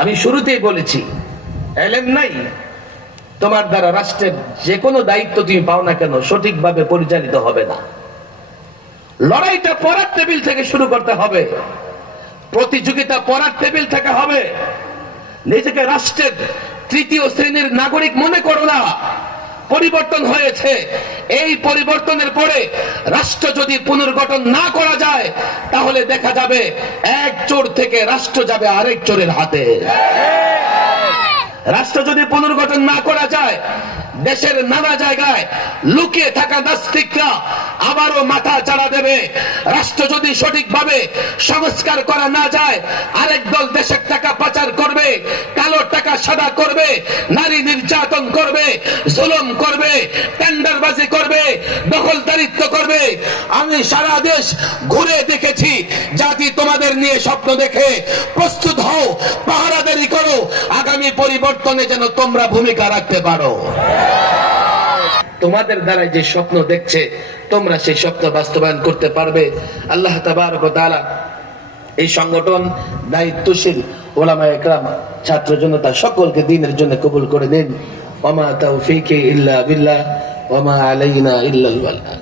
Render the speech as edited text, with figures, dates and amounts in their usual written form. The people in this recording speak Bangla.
আমি শুরুতেই বলেছি, এলেম নাই, তোমার দ্বারা রাষ্ট্রের যে কোনো দায়িত্ব তুমি পাও না কেন সঠিকভাবে পরিচালিত হবে না। লড়াইটা পড়ার টেবিল থেকে শুরু করতে হবে, প্রতিযোগিতা পড়ার টেবিল থেকে হবে। নিজেকে রাষ্ট্রের তৃতীয় শ্রেণীর নাগরিক মনে করো না। পরিবর্তন হয়েছে, এই পরিবর্তনের পরে রাষ্ট্র যদি পুনর্গঠন না করা যায় তাহলে দেখা যাবে এক চোর থেকে রাষ্ট্র যাবে আরেক চোরের হাতে। রাষ্ট্র যদি পুনর্গঠন না করা যায়, দেশের নানা জায়গায় লুকিয়ে থাকা নাস্তিকরা আবারও মাথা চাড়া দেবে। রাষ্ট্র যদি সঠিকভাবে সংস্কার করা না যায়, আরেক দল দেশের টাকা পাচার করবে, কালো টাকা সাদা করবে, নারী নির্যাতন করবে, জুলুম করবে, টেন্ডারবাজি করবে, দখলদারিত্ব করবে। আমি সারা দেশ ঘুরে দেখেছি। জাতি তোমাদের নিয়ে স্বপ্ন দেখে প্রস্তুত হও, পাহারাদারি করো, আগামী পরিবর্তনে যেন তোমরা ভূমিকা রাখতে পারো। তোমাদের দ্বারা যে স্বপ্ন দেখছে তোমরা সেই স্বপ্ন বাস্তবায়ন করতে পারবে। আল্লাহ তাবারক ওয়া তাআলা এই সংগঠন দায়িত্বশীল উলামায়ে ইকরাম, ছাত্র জনতা সকলকে দ্বীনের জন্য কবুল করে নিন। ওয়া মা তাওফীকি ইল্লা বিল্লাহ ওয়া মা আলাইনা ইল্লাল বালাগ।